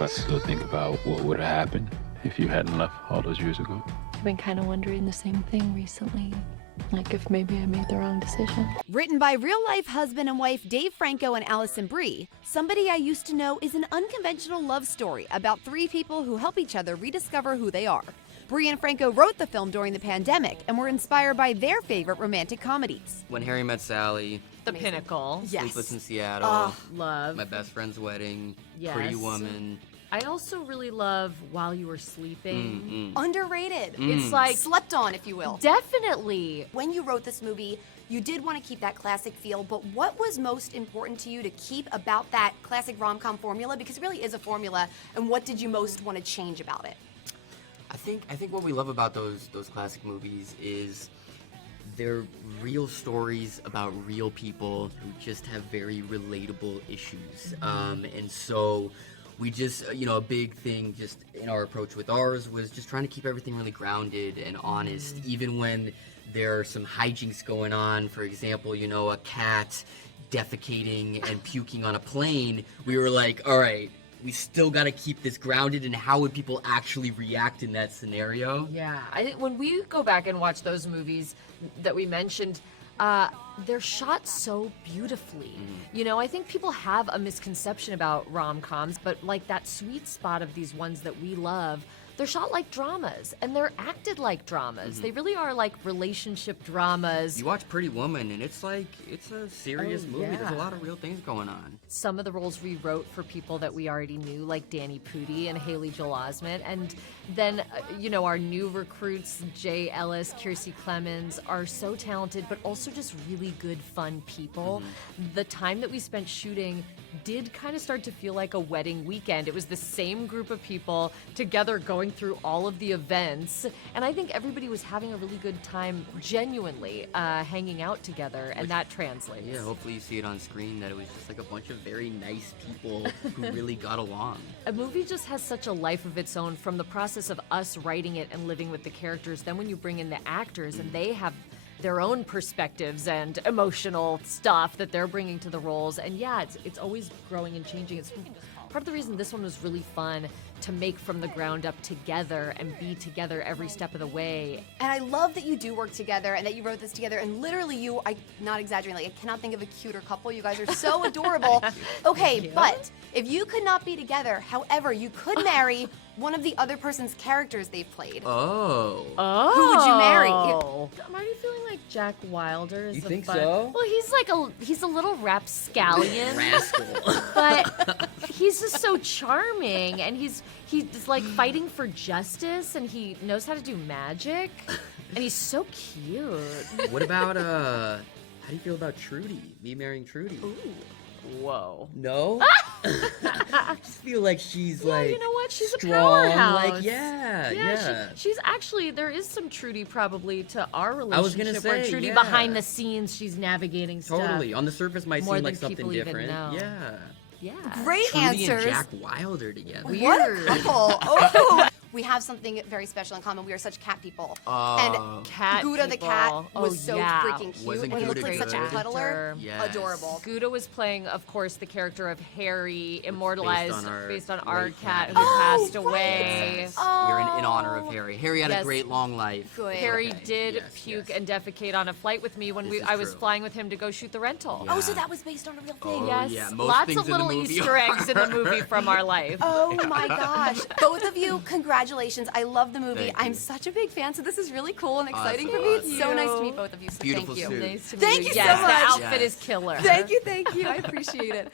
I still think about what would have happened if you hadn't left all those years ago. I've been kind of wondering the same thing recently. Like if maybe I made the wrong decision. Written by real-life husband and wife Dave Franco and Alison Brie, Somebody I Used to Know is an unconventional love story about three people who help each other rediscover who they are. Brie and Franco wrote the film during the pandemic and were inspired by their favorite romantic comedies. When Harry Met Sally, The Pinnacle. Yes. Sleepless in Seattle, Love. My Best Friend's Wedding, Yes. Pretty Woman. I also really love While You Were Sleeping. Underrated. It's like, Slept on, if you will. definitely. When you wrote this movie, you did want to keep that classic feel, but what was most important to you to keep about that classic rom-com formula? Because it really is a formula, and what did you most want to change about it? I think what we love about those classic movies is they're real stories about real people who just have very relatable issues. And so we just, a big thing just in our approach with ours was just trying to keep everything really grounded and honest, even when there are some hijinks going on. For example, a cat defecating and puking on a plane. We were like, all right, we still got to keep this grounded, and how would people actually react in that scenario? Yeah, I think when we go back and watch those movies that we mentioned, they're shot so beautifully. I think people have a misconception about rom-coms, but like that sweet spot of these ones that we love, they're shot like dramas, and they're acted like dramas. They really are like relationship dramas. You watch Pretty Woman, and it's a serious movie. yeah. There's a lot of real things going on. Some of the roles we wrote for people that we already knew, like Danny Pudi and Haley Joel Osment. And then, our new recruits, Jay Ellis, Kiersey Clemens, are so talented, but also just really good, fun people. The time that we spent shooting did kind of start to feel like a wedding weekend. It was the same group of people together going through all of the events. And I think everybody was having a really good time, genuinely hanging out together, and that translates. Yeah, hopefully you see it on screen that it was just like a bunch of very nice people who really got along. A movie just has such a life of its own, from the process of us writing it and living with the characters. Then when you bring in the actors and they have their own perspectives and emotional stuff that they're bringing to the roles. And yeah, it's always growing and changing. It's part of the reason this one was really fun to make from the ground up together and be together every step of the way. And I love that you do work together and that you wrote this together. And literally I'm not exaggerating, I cannot think of a cuter couple. You guys are so adorable. Okay, but if you could not be together, however, you could marry one of the other person's characters they've played. Oh. Who would you marry? I'm already feeling like Jack Wilder is You a think fun- so? Well, he's a little rapscallion. Rascal. But he's just so charming, and he's like fighting for justice, and he knows how to do magic, and he's so cute. What about, how do you feel about Trudy? Me marrying Trudy? Ooh. Whoa. No? I just feel like she's like, you know what? She's strong. a powerhouse. Like, yeah. She's actually, there is some Trudy probably to our relationship. I was gonna where say, Trudy yeah. behind the scenes, she's navigating stuff. Totally. On the surface might More seem like than something people even different. know. Yeah. Yeah. Great Trudy answers. and Jack Wilder together. What a couple. Oh. We have something very special in common. We are such cat people. And Cat Gouda the cat people. was so yeah. freaking cute. Wasn't And he looked Gouda like such a good? cuddler. Yes. Adorable. Gouda was playing, of course, the character of Harry, immortalized Based on our great cat who cat. passed right. away. Yes. You're in honor of Harry. Harry had Yes. a great long life. Good. Harry Okay. did Yes, puke yes. and defecate on a flight with me when This is I was true. flying with him to go shoot the rental. Yeah. Oh, so that was based on a real thing. Oh, Yes, yeah. Most lots things of in the little movie Easter are. eggs in the movie from our life. Oh my gosh. Both of you, congratulations. I love the movie. Thank I'm you. such a big fan, so this is really cool and exciting Awesome. for me. It's Thank so nice to you. meet both of you, so Beautiful thank you. suit. Nice to meet Thank you. you Yes, so the much. outfit Yes. is killer. Thank you. I appreciate it.